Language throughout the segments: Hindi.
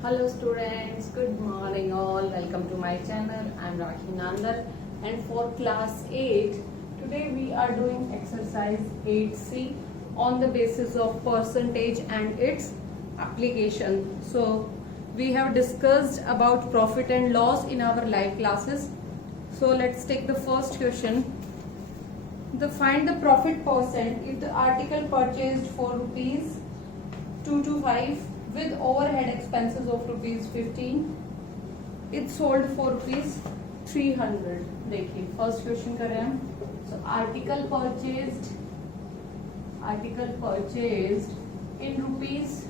Hello students, good morning all. Welcome to my channel. I am Rakhi Nandar and for class 8, today we are doing exercise 8C on the basis of percentage and its application. So we have discussed about profit and loss in our live classes. So let's take the first question. Find the profit percent if the article purchased for rupees 225 with overhead expenses of rupees 15, it sold for rupees 300. देखिए फर्स्ट क्वेश्चन कर रहे हैं हम. So article purchased in rupees,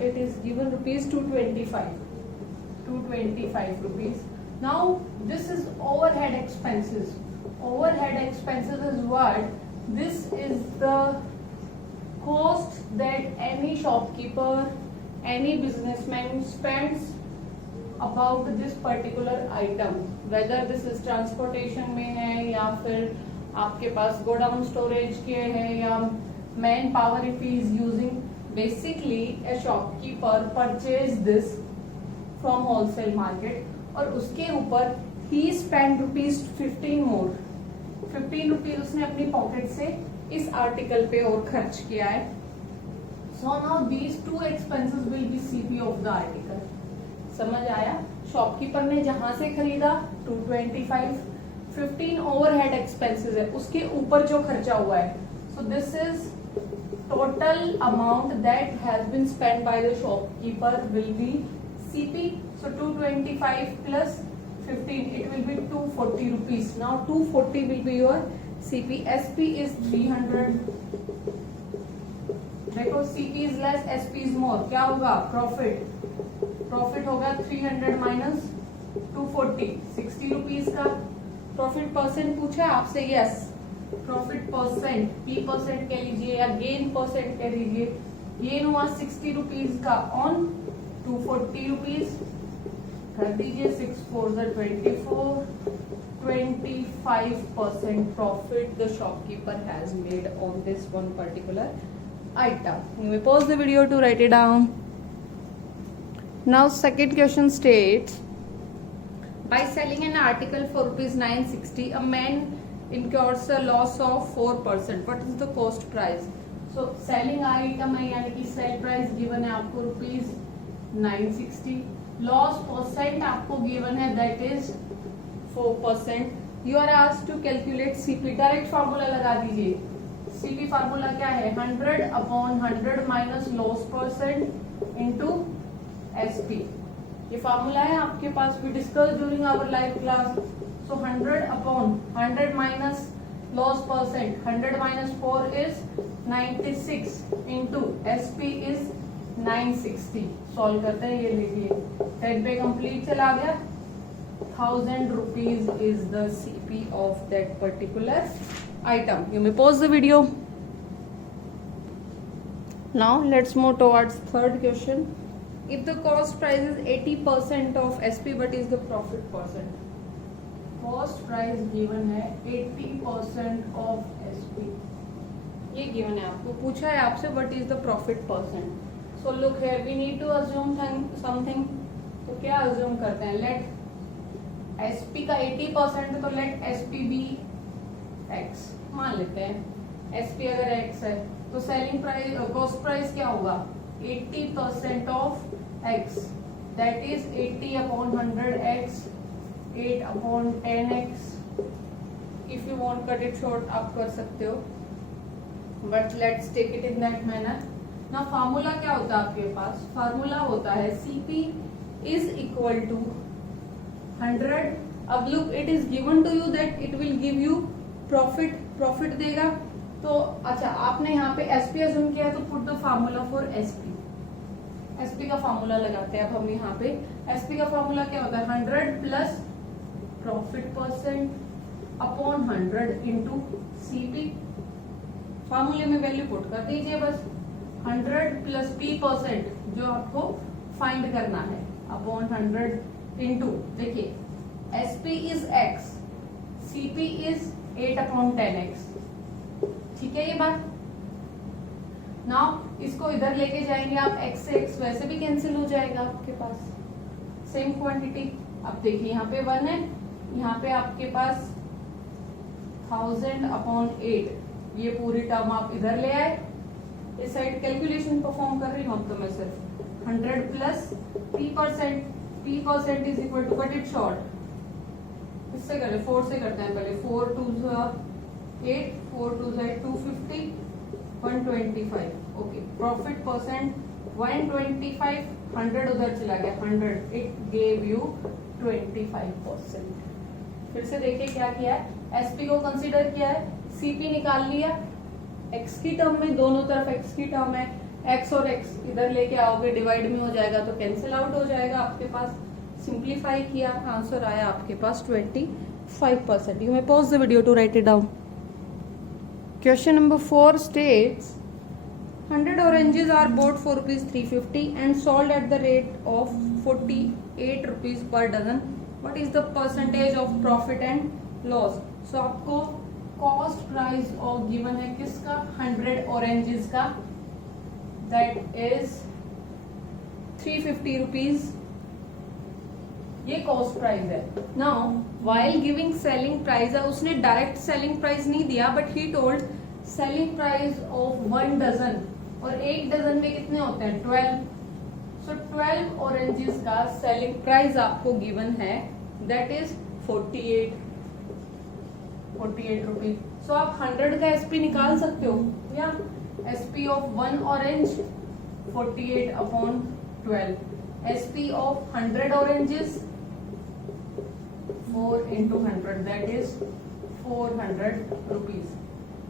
it is given rupees 225 rupees. Now this is overhead expenses. Overhead expenses is what? This is the cost that any shopkeeper, any businessman spends about this particular item, whether this is transportation में है या फिर आपके पास गोडाउन स्टोरेज के है या man power if he is using. Basically a shopkeeper purchase this from wholesale market और उसके ऊपर he spend rupees 15 more. 15 rupees उसने अपनी पॉकेट से इस आर्टिकल पे और खर्च किया है. So now these two expenses will be CP of the article. समझ आया? शॉपकीपर ने जहां से खरीदा 225, 15 ओवरहेड एक्सपेंसेस है उसके ऊपर जो खर्चा हुआ है. So this is total amount that has been spend by the shopkeeper will be CP. So 225 plus 15, it will be 240 rupees. Now 240 will be your CP. SP is 300. देखो CP is less, SP is more. क्या होगा? Profit होगा 300 minus 240, 60 rupees का. Profit percent पूछा है आपसे? Yes. Profit percent, P percent कह लीजिए या gain percent कह लीजिए. gain हुआ 60 rupees का on 240 rupees. कर दीजिए 6 4 24, 25% profit the shopkeeper has made on this one particular item. You may pause the video to write it down. Now second question states, by selling an article for rupees 960 a man incurs a loss of 4%. What is the cost price? So selling item है यानी कि sell price given है आपको rupees 960. लॉस परसेंट आपको गिवन है that is 4%. You are asked to calculate CP. Direct formula लगा दीजिए. सीपी फार्मूला क्या है? 100 upon 100 minus loss percent into SP. ये फार्मूला है आपके पास. We discuss during our live class. So 100 upon 100 minus loss percent. 100 minus 4 is 96 into SP is 960. Solve करते हैं. ये लीजिए 10 पे कंप्लीट चला गया. 1000 rupees is the CP of that particular item. You may pause the video. Now let's move towards third question. If the cost price is 80% of SP, what is the profit percent? Cost price given है 80% of SP. ये given है आपको. पूछा है आपसे what is the profit percent. So look here, we need to assume something. तो क्या assume करते हैं? Let SP का 80% तो let SP be X मान लेते हैं. SP अगर X है तो selling price cost price क्या होगा? 80% of X, that is 80 upon 100X, 8 upon 10X. If you want cut it short आप कर सकते हो, but let's take it in that manner. ना फार्मूला क्या होता है आपके पास? फार्मूला होता है CP is equal to 100. अब look, it is given to you that it will give you profit देगा. तो अच्छा आपने यहाँ पे SP अज्यूम किया तो put the formula for SP का फार्मूला लगाते हैं. अब हम यहाँ पे SP का फार्मूला क्या होता है? 100 plus profit percent upon 100 into CP. फार्मूले में वैल्यू पुट कर दीजिए बस. 100 प्लस P% जो आपको फाइंड करना है अपॉन 100 इंटू, देखिए SP is X, CP is 8 upon 10X. ठीक है ये बात. नाउ इसको इधर लेके जाएंगे आप, x से x वैसे भी कैंसिल हो जाएगा आपके पास, सेम क्वांटिटी। अब देखिए यहाँ पे 1 है, यहाँ पे आपके पास 1000/8, ये पूरी टर्म आप इधर ले आए। इस साइड कैलकुलेशन परफॉर्म कर रही हूँ अब तो मैं सिर्फ 100 plus p% is equal to, cut it short, इससे करें 4 से करते हैं पहले, 4 2 8, 4 2 250, 125। ओके, प्रॉफिट परसेंट 125, 100 उधर चला गया, 100, इट गेव यू 25%। फिर से देखिए क्या किया है, एसपी को कंसीडर किया है, सीपी निकाल लिया, एक्स की टर्म में, दोनों तरफ एक्स की टर्म है, एक्स और एक्स इधर लेके आओगे डिवाइड में हो जाएगा तो कैंसिल आउट हो जाएगा आपके पास, सिंप्लीफाई किया, आंसर आया आपके पास 25%। You may pause the video to write it down. Question number 4 states 100 oranges are bought for ₹350 and sold at the rate of 48 rupees per dozen. What is the percentage of profit and loss? So आपको cost price और given है किसका, 100 oranges का, that is 350 rupees, ये कॉस्ट प्राइस है। Now while giving selling price है, उसने डायरेक्ट सेलिंग प्राइस नहीं दिया, but he told selling price of 1 dozen, और 1 डजन में कितने होते हैं, 12। सो 12 ऑरेंजेस का सेलिंग प्राइस आपको गिवन है, दैट इज 48 रुपीज। सो आप 100 का एसपी निकाल सकते हो, या SP of 1 orange 48/12, SP of 100 oranges 4 into 100, that is 400 rupees.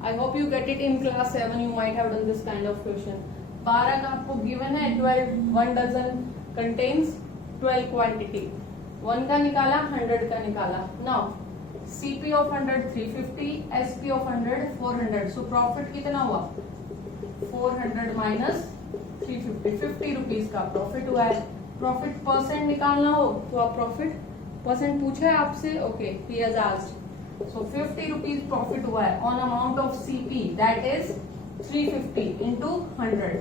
I hope you get it in class 7. You might have done this kind of question. 12 का आपको given है, 12, 1 dozen contains 12 quantity, 1 का निकाला, 100 का निकाला। Now CP of 100 350, SP of 100 400, so profit कितना हुआ, 400 minus 350, 50 रुपीज का प्रॉफिट हुआ है। प्रॉफिट परसेंट निकालना हो तो आप प्रॉफिट परसेंट पूछा है आपसे, okay, he has asked, so 50 rupees profit हुआ है on amount of CP, that is 350 into 100,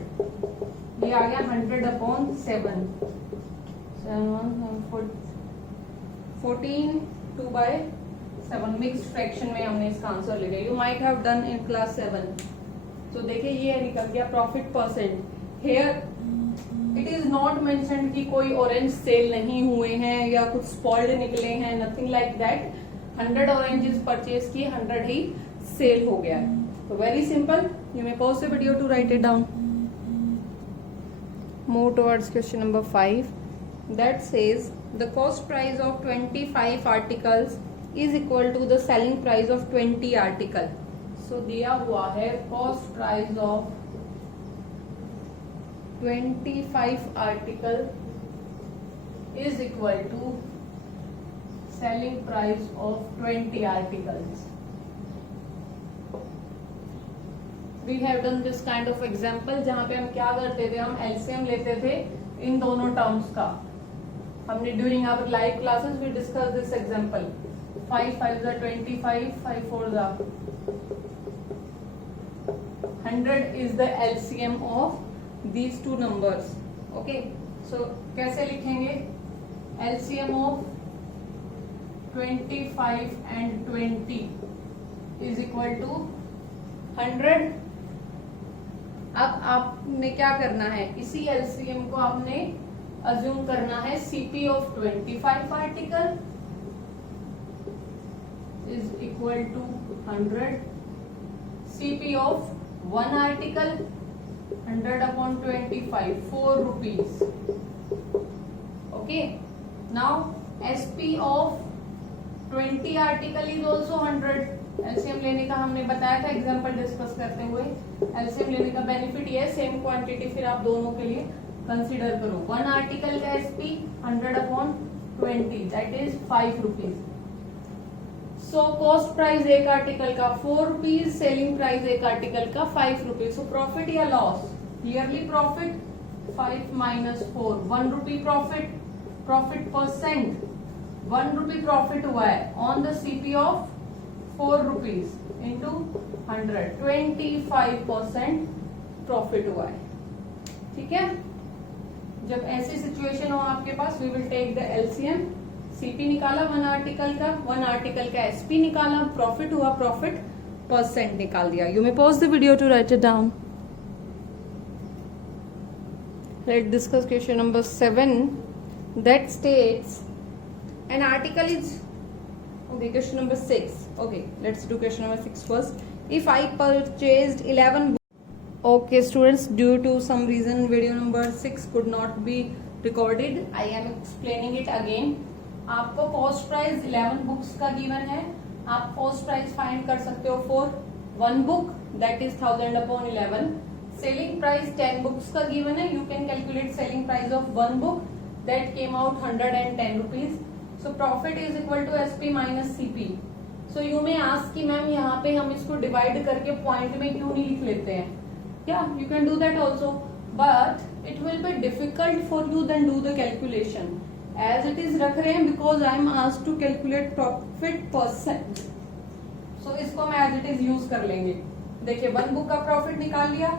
ये आ गया 100/7, 14 2/7, मिक्स्ड फ्रैक्शन में हमने इसका आंसर ले लिया। You might have done in class 7। तो देखिए ये निकल गया profit percent. Here it is not mentioned कि कोई ऑरेंज सेल नहीं हुए हैं या कुछ स्पॉइल्ड निकले हैं, nothing like that. 100 oranges purchase किए, 100 ही सेल हो गया। तो very simple, you may pause the video to write it down. Move towards question number 5 that says the cost price of 25 articles is equal to the selling price of 20 article. So दिया हुआ है cost price of 25 article is equal to selling price of 20 articles. We have done this kind of example जहां पे हम क्या करते थे, हम LCM लेते थे इन दोनों टर्म्स का। हमने during our live classes we discuss this example. 5 5 25, 5 4 100 is the LCM of these two numbers. Okay, so कैसे लिखेंगे, LCM of 25 and 20 is equal to 100। अब आपने क्या करना है, इसी LCM को आपने अज्यूम करना है CP of 25 article is equal to 100, CP of 1 article 100/25, 4 rupees. Okay, now SP of 20 article is also 100। LCM लेने का हमने बताया था एग्जांपल डिस्कस करते हुए। LCM लेने का बेनिफिट ये है, सेम क्वांटिटी फिर आप दोनों के लिए कंसीडर करो। 1 आर्टिकल का SP 100/20, that is 5 rupees. So cost price एक आर्टिकल का 4 रुपीज, सेलिंग प्राइस एक आर्टिकल का 5 रुपीज। सो प्रॉफिट या loss, yearly profit 5 minus 4, 1 rupee profit. Profit percent 1 rupee profit हुआ है on the CP of 4 rupees into 100, 25% profit हुआ है। ठीक है, जब ऐसी सिचुएशन हो आपके पास, we will take the LCM. CP निकाला 1 आर्टिकल का, 1 आर्टिकल का एसपी निकाला, प्रॉफिट हुआ, प्रॉफिट परसेंट निकाल दिया। You may pause the video to write it down. Let's discuss question number 7 that states an article is okay. Question number 6. Okay, let's do question number 6 first. If I purchased 11 okay students, due to some reason video number 6 could not be recorded, I am explaining it again. आपको कॉस्ट प्राइस 11 बुक्स का गिवन है। आप कॉस्ट प्राइस फाइंड कर सकते हो for 1 book, that is 1000/11। Selling price 10 books का गिवन है। You can calculate selling price of 1 book, that came out 110 rupees. So profit is equal to SP minus CP. So you may ask कि मैम यहाँ पे हम इसको डिवाइड करके पॉइंट में क्यों नहीं लिख लेते हैं? Yeah, you can do that also, but it will be difficult for you then do the calculation. As it is रख रहे हैं because I am asked to calculate profit percent. So इसको मैं as it is use कर लेंगे। देखिए 1 बुक का प्रॉफिट निकाल लिया,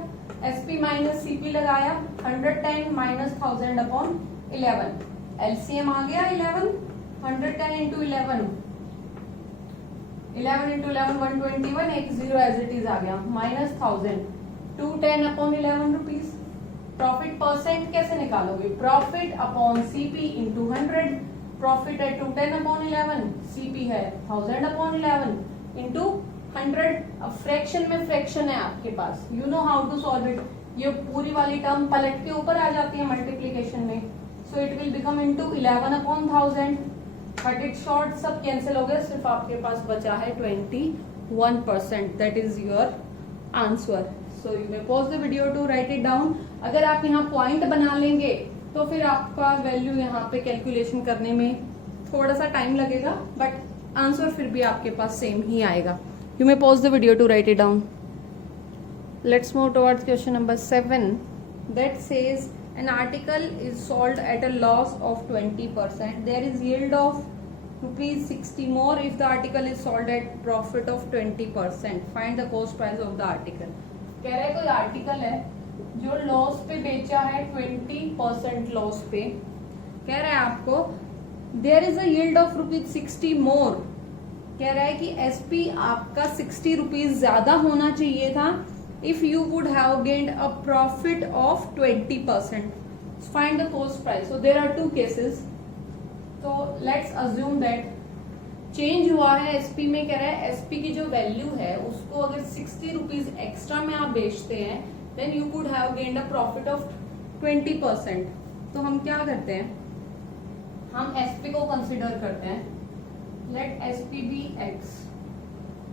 SP माइनस CP लगाया, 110 माइनस 1000/11, एलसीएम आ गया 11, 110 इंटू 11, 11 इंटू 11 121, एक 0 एज इट इज आ गया, माइनस 1000, 210/11 रुपीज। प्रॉफिट परसेंट कैसे निकालोगे? Profit upon CP into 100। Profit है 210/11, सीपी है 1000/11 इंटू 100। अब फ्रैक्शन में फ्रैक्शन है आपके पास, you know how to solve it. ये पूरी वाली टर्म पलट के ऊपर आ जाती है मल्टीप्लीकेशन में, so it will become into 11/1000। Cut it short, सब कैंसिल हो गए, सिर्फ आपके पास बचा है 21%। That is your answer. So you may pause the video to write it down. अगर आप यहाँ पॉइंट बना लेंगे तो फिर आपका वैल्यू यहाँ पे कैलकुलेशन करने में थोड़ा सा टाइम लगेगा, बट आंसर फिर भी आपके पास सेम ही आएगा। You may pause the video to write it down. Let's move towards question number 7 that says an article is sold at a loss of 20%. There is yield of ₹60 more if the article is sold at profit of 20%. Find the cost price of the article. कह रहा है कोई आर्टिकल है जो लॉस पे बेचा है 20% लॉस पे, कह रहा है आपको there is a yield of ₹60 more। कह रहा है कि एसपी आपका 60 रुपीज ज्यादा होना चाहिए था if you would have gained a profit of 20%. Find the cost price. So there are two cases. So let's assume that change हुआ है एसपी में। कह रहा है एसपी की जो वैल्यू है उसको अगर 60 रुपीज एक्स्ट्रा में आप बेचते हैं then you could have gained a profit of 20%। तो हम क्या करते हैं, हम एसपी को कंसिडर करते हैं, let SP be x,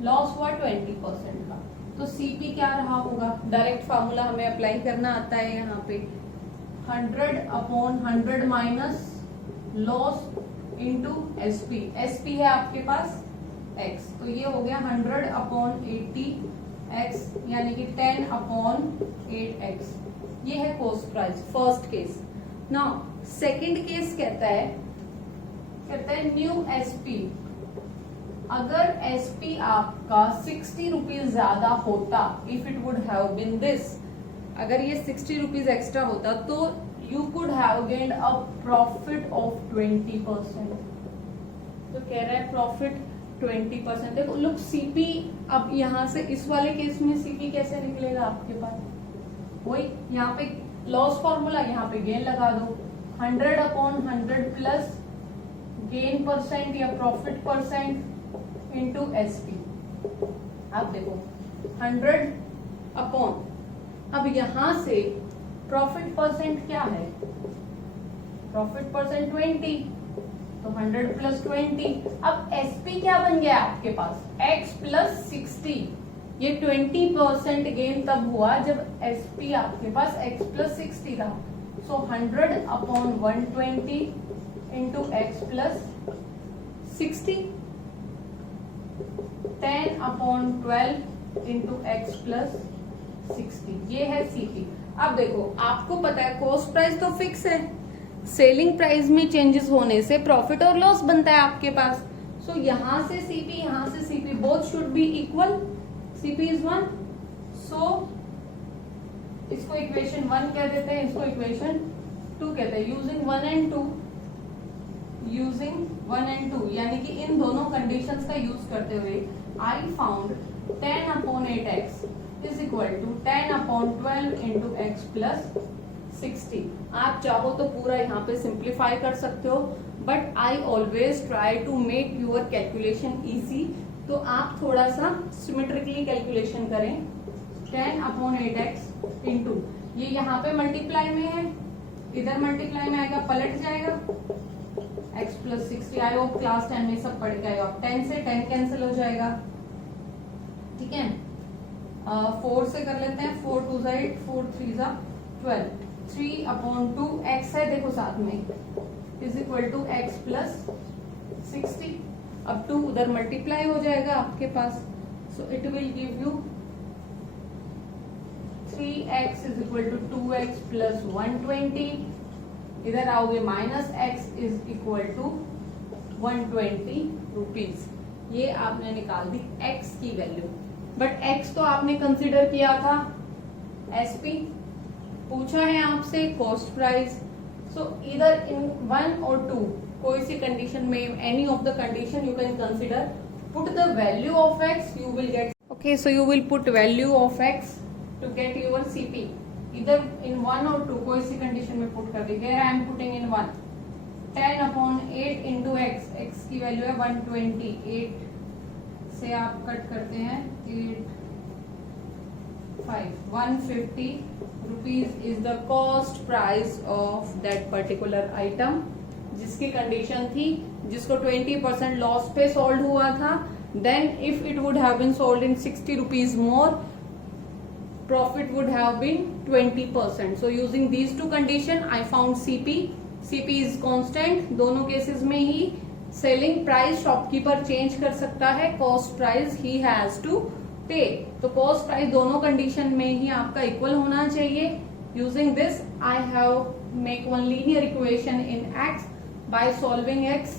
loss हुआ 20% का, तो सीपी क्या रहा होगा? डायरेक्ट फार्मूला हमें अप्लाई करना आता है यहाँ पे, 100/100 minus loss into SP. SP है आपके पास एक्स, तो ये हो गया 100/80 एक्स, यानी कि 10/8x। ये है cost price, first case. Now second case कहता है न्यू एसपी। अगर एसपी आपका 60 रुपीज ज्यादा होता, if it would have been this, अगर ये 60 रुपीज एक्स्ट्रा होता तो you could have gained a profit of 20%। तो कह रहा है प्रॉफिट 20%। देखो लुक सीपी, अब यहाँ से इस वाले केस में सीपी कैसे निकलेगा आपके पास? वही यहाँ पे लॉस फॉर्मूला, यहाँ पे गेन लगा दो, 100/100 प्लस गेन परसेंट या प्रॉफिट परसेंट इंटू एसपी। अब देखो 100/, अब यहां से प्रॉफिट परसेंट क्या है? प्रॉफिट परसेंट 20, तो 100 + 20। अब एसपी क्या बन गया आपके पास? x + 60। ये 20% गेन तब हुआ जब एसपी आपके पास x + 60 था। सो 100/120 इंटू x + 60, 10/12 इंटू x + 60। ये है सीपी। अब देखो आपको पता है कॉस्ट प्राइस तो फिक्स है, सेलिंग प्राइस में चेंजेस होने से प्रॉफिट और लॉस बनता है आपके पास। सो यहां से सीपी, यहां से CP, both should be equal. CP is 1, सो इसको इक्वेशन 1 कह देते हैं, इसको इक्वेशन 2 कहते हैं। यूजिंग 1 एंड 2 यानी कि इन दोनों कंडीशंस का यूज करते हुए I found 10/8x is equal to 10/12 into x plus 60। आप चाहो तो पूरा यहाँ पे सिंप्लीफाई कर सकते हो, but I always try to make your calculation easy. तो आप थोड़ा सा सिमेट्रिकली कैलकुलेशन करें। 10/8x इंटू ये यहाँ पे मल्टीप्लाई में है, इधर मल्टीप्लाई में आएगा, पलट जाएगा x plus 60। I hope class 10 में सब पढ़ गए आप। 10 से 10 कैंसिल हो जाएगा, ठीक है। 4 से कर लेते हैं, 4 2 जा 8, 4 3 जा 12, 3/2 x है देखो साथ में, is equal to x plus 60। अब 2 उधर मल्टीप्लाई हो जाएगा आपके पास, so it will give you 3x is equal to 2x plus 120। इधर आओगे minus x is equal to 120 rupees. ये आपने निकाल दी x की वैल्यू, बट x तो आपने कंसिडर किया था SP, पूछा है आपसे कॉस्ट प्राइस। सो इधर इन 1 और 2 कोई सी कंडीशन में, any of the condition you can consider, put the value of x, you will get, okay, so you will put value of x to get your CP इधर in 1 और 2 कोई सी कंडीशन में पुट कर दी। Here I am putting in 1, 10/8 into x, x की वैल्यू है 128 से आप कट करते हैं 8 5 150 rupees is the cost price of that particular item, जिसकी कंडीशन थी, जिसको 20% लॉस पे सोल्ड हुआ था। Then if it would have been sold in 60 rupees more, profit would have been 20%। So using these two condition I found CP is constant. दोनों केसेस में ही सेलिंग प्राइस शॉपकीपर चेंज कर सकता है, कॉस्ट प्राइस ही हैज टू पे। तो कॉस्ट प्राइस दोनों कंडीशन में ही आपका इक्वल होना चाहिए। Using this I have make one linear equation in x by solving x,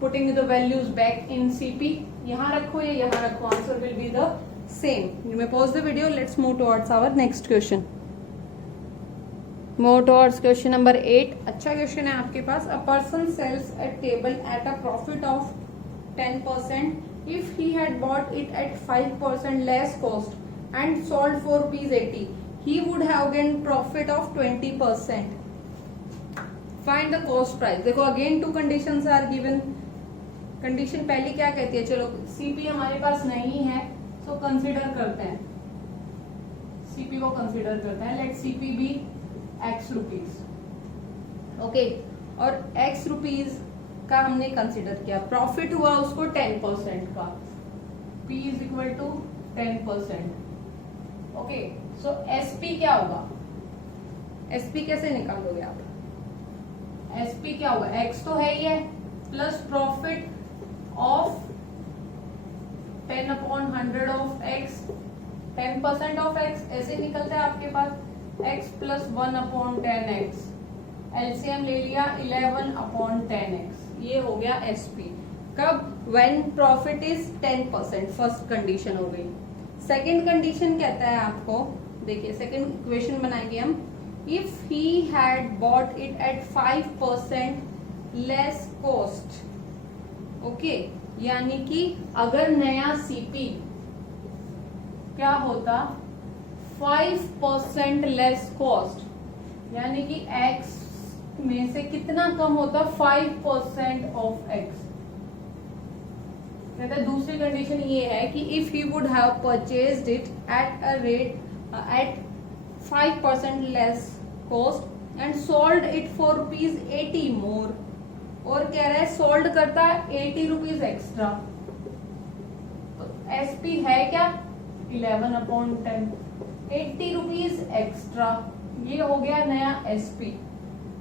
putting the values back in CP। यहाँ रखो या यहाँ रखो, answer will be the same. You may pause the video, let's move towards our next question. Move towards question number 8। अच्छा क्वेश्चन है आपके पास। A person sells a table at a profit of 10% if he had bought it at 5% less cost and sold for ₹80, he would have gained profit of 20%. Find the cost price। देखो again two conditions are given। Condition पहली क्या कहती है, चलो CP हमारे पास नहीं है, सो कंसिडर करते हैं, CP को कंसिडर करते हैं। Let CP be x rupees, okay, और x रुपीज का हमने कंसिडर किया, प्रॉफिट हुआ उसको 10% का, P is equal to 10%। Okay, so SP क्या होगा, SP कैसे निकालोगे आप, SP क्या होगा, X तो है ही है, plus profit of 10/100 of X, 10% of X ऐसे निकलता है आपके पास, X प्लस 1/10X, एलसीएम ले लिया 11/10X, ये हो गया SP। कब, when profit is 10%, first condition हो गई। सेकंड कंडीशन कहता है आपको, देखिए सेकंड इक्वेशन बनाएंगे हम, if he had bought it at 5% less cost, okay, यानी कि अगर नया CP क्या होता 5% लेस कॉस्ट, यानी कि X में से कितना कम होता, 5% ऑफ X। कहते हैं दूसरी कंडीशन ये है कि if he would have purchased it at a rate at 5% less cost and sold it for ₹80 more, और कह रहा है सोल्ड करता है 80 रुपीज एक्स्ट्रा, तो SP है क्या 11/10, 80 रुपीज एक्स्ट्रा, ये हो गया नया SP,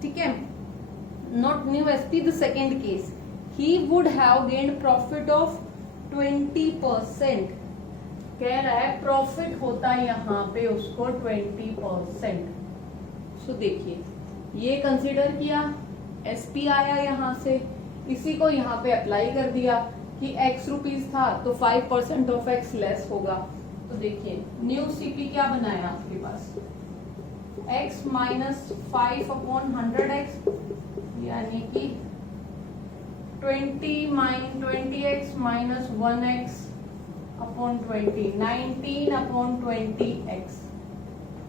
ठीक है। Not new SP, the second case, he would have gained profit of 20%, कह रहा है प्रॉफिट होता है यहाँ पे उसको 20%। सो देखिए ये कंसिडर किया, SP आया यहाँ से, इसी को यहाँ पे अप्लाई कर दिया कि X रुपीज था तो 5% ऑफ X लेस होगा। तो देखिए न्यू CP क्या बनाया आपके पास, x माइनस 5 अपॉन 100x, यानी कि 20x minus 1x upon 20, 19 upon 20x।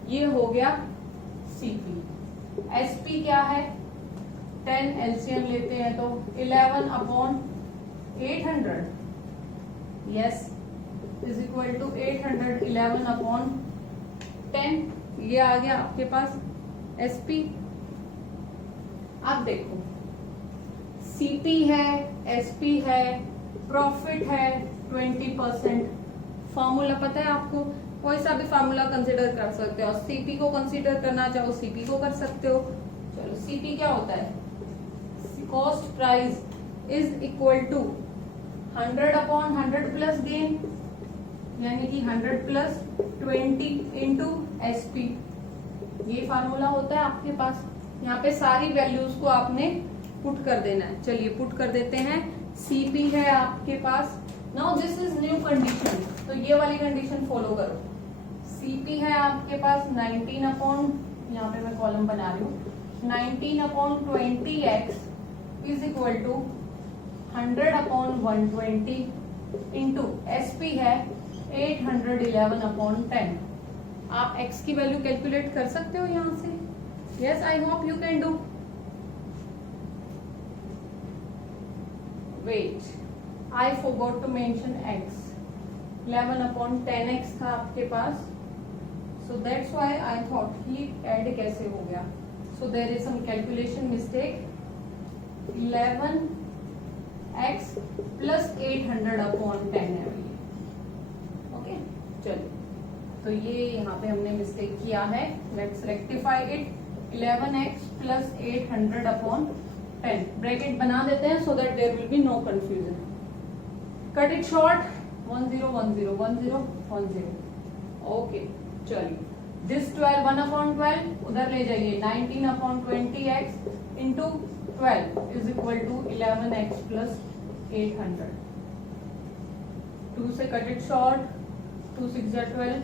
ये हो गया CP। SP क्या है, 10 एलसीएम लेते हैं तो 11 upon 800, yes, is equal to 800, 11 upon 10, ये आ गया आपके पास SP। अब देखो CP है, SP है, प्रॉफिट है 20%। फॉर्मूला पता है आपको, कोई सा भी फॉर्मूला कंसीडर कर सकते हो। CP को कंसीडर करना चाहो CP को कर सकते हो। चलो CP क्या होता है, cost price is equal to 100 upon 100 plus gain, यानी कि 100 प्लस 20 इंटू SP। ये फार्मूला होता है आपके पास। यहाँ पे सारी वैल्यूज को आपने पुट कर देना है। चलिए पुट कर देते हैं। CP है आपके पास, now this is new condition, तो ये वाली कंडीशन फॉलो करो। CP है आपके पास 19 अपॉन, यहाँ पे मैं कॉलम बना रही हूँ, 19 upon 20x is equal to 100 upon 120 into SP है 811 अपॉन 10। आप x की वैल्यू कैलकुलेट कर सकते हो यहाँ से। Yes, I hope you can do. Wait, I forgot to mention x। 11 upon 10x था आपके पास, so that's why I thought कि ऐड कैसे हो गया। So there is some calculation mistake. 11x plus 800 upon 10 है ये। ओके, चलिए, तो ये यहाँ पे हमने मिस्टेक किया है, let's rectify it. 11x plus 800 upon 10, bracket बना देते हैं so that there will be no confusion. Cut it short, 10 10 10 10। Okay, चलिए, दिस 12 1 अपॉन 12 उधर ले जाइए, 19 upon 20x into 12 is equal to 11x plus 800। 2 से cut it short, 2 6 12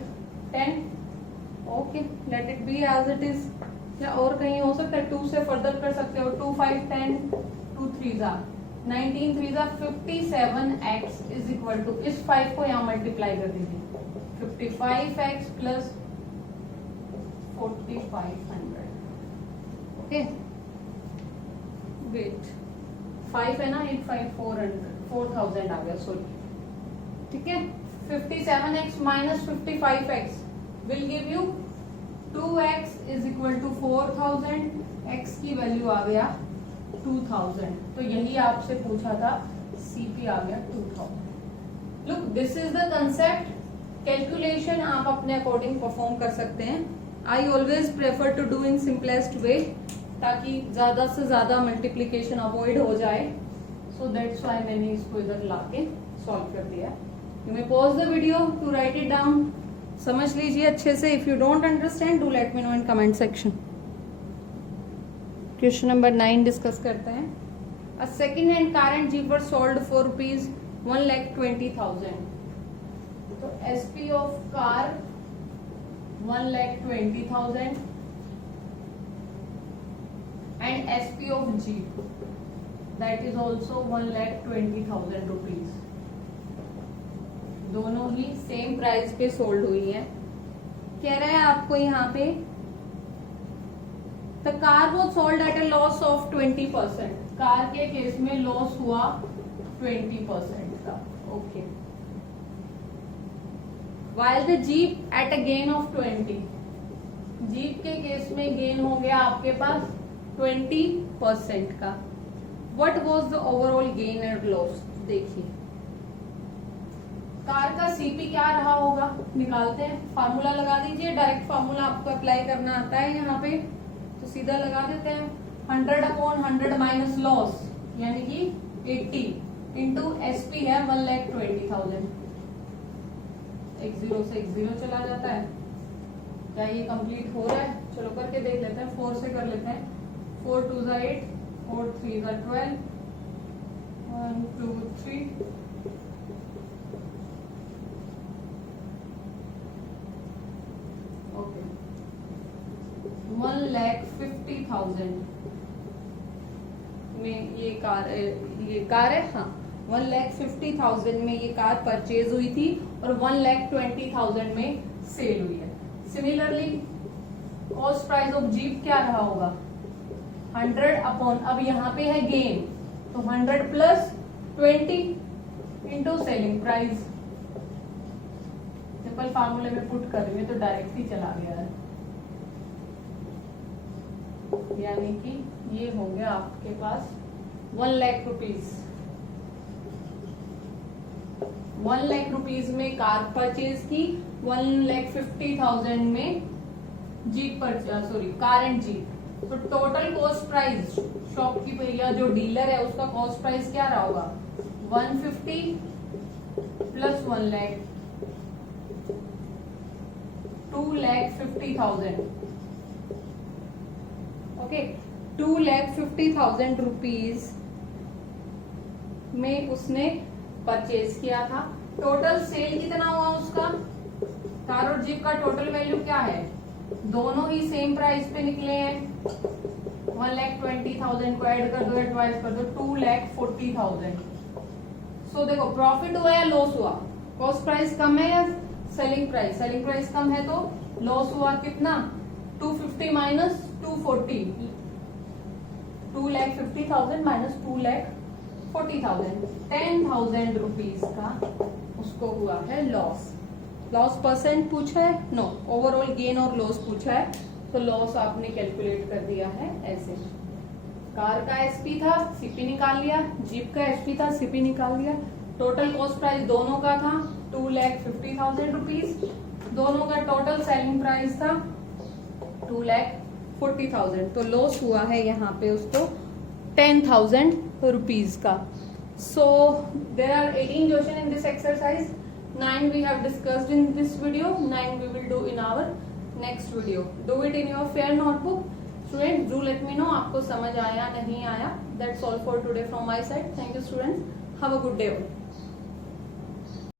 10। Okay, let it be as it is. या और कहीं हो सकता है, 2 से फर्दर कर सकते हो, 2 5 10, 2 3 19 3 57x इज इक्वल टू, इस 5 को यहाँ मल्टीप्लाई कर दीजिए, 55x प्लस 4500। ओके, वेट, 5 है ना, 8 5 4000 आ गया, सॉरी, ठीक है। 57x minus 55x will give you 2x is equal to 4000, x की वैल्यू आ गया 2000, तो यही आपसे पूछा था, CP आ गया 2000। Look, this is the concept. Calculation आप अपने अकॉर्डिंग परफॉर्म कर सकते हैं। I always prefer to do in simplest way, ताकि ज्यादा से ज्यादा मल्टीप्लीकेशन अवॉइड हो जाए। सो दैट्स व्हाई मैंने इसको इधर लाके सॉल्व कर दिया। You may pause the video to write it down, समझ लीजिए अच्छे से। If you don't understand do let me know in comment section. Question number 9 discuss करते हैं। A second hand car and jeep were sold for rupees 1,20,000। तो SP of car 1,20,000 and SP of jeep that is also 1,20,000 rupees. दोनों ही सेम प्राइस पे सोल्ड हुई है। कह रहा है आपको यहाँ पे the car was sold at a loss of 20%। Car के केस में लॉस हुआ 20% का। Okay, while the jeep at a gain of 20, jeep के केस में गेन हो गया आपके पास 20% का। What was the overall gain and loss? देखिए, कार का CP क्या रहा होगा, निकालते हैं। फार्मूला लगा दीजिए, डायरेक्ट फार्मूला आपको अप्लाई करना आता है यहाँ पे, तो सीधा लगा देते हैं। 100 अपॉन 100 माइनस लॉस, यानी कि 80 इंटू SP है 1,20,000। एक जीरो से एक जीरो चला जाता है। क्या ये कंप्लीट हो रहा है? चलो करके देख लेते हैं। 4 से कर लेते हैं। 4 2 8, 4 3 12, 1 2 3, ओके, 1,50,000 में ये कार है, हाँ 1,50,000 में ये कार परचेज हुई थी और 1,20,000 में सेल हुई है। Similarly cost price of jeep क्या रहा होगा, 100 अपॉन, अब यहाँ पे है गेन, तो 100 plus 20 into selling price. Simple फार्मूले में पुट कर रही है तो डायरेक्ट ही चला गया है, यानी कि ये हो गया आपके पास 1 लाख रुपीज। 1 लाख रुपीज में कार परचेज की, 1,50,000 में jeep purchase, sorry car and jeep. तो टोटल कॉस्ट प्राइस शॉपकीपर या जो डीलर है उसका कॉस्ट प्राइस क्या रहा होगा, 150 प्लस 1 लाख, 2,50,000। ओके, 2,50,000 रुपीज में उसने परचेज किया था। टोटल सेल कितना हुआ उसका, कार और जीप का टोटल वैल्यू क्या है, दोनों ही सेम प्राइस पे निकले हैं। 1,20,000 को ऐड कर दो, एडवाइज कर दो, 2,40,000। सो देखो प्रॉफिट हुआ या लॉस हुआ, कॉस्ट प्राइस कम है या सेलिंग प्राइस, सेलिंग प्राइस कम है तो लॉस हुआ कितना, 250 माइनस 240, 2,50,000 माइनस 2,40,000, 10,000 रुपीज का उसको हुआ है लॉस। लॉस परसेंट पूछा है, नो, ओवरऑल गेन और लॉस पूछा है, तो लॉस आपने कैलकुलेट कर दिया है ऐसे। कार का एसपी था, सीपी निकाल लिया, जीप का एसपी था, सीपी निकाल लिया। टोटल कॉस्ट प्राइस दोनों का था 2,50,000 रुपीज, दोनों का टोटल सेलिंग प्राइस था 2,40,000, तो लॉस हुआ है यहाँ पे उसको 10,000 रुपीज का। So there are 18 question in this exercise, 9 we have discussed in this video, 9 we will do in our next video. Do it in your fair notebook. Students, do let me know आपको समझ आया नहीं आया. That's all for today from my side. Thank you students. Have a good day.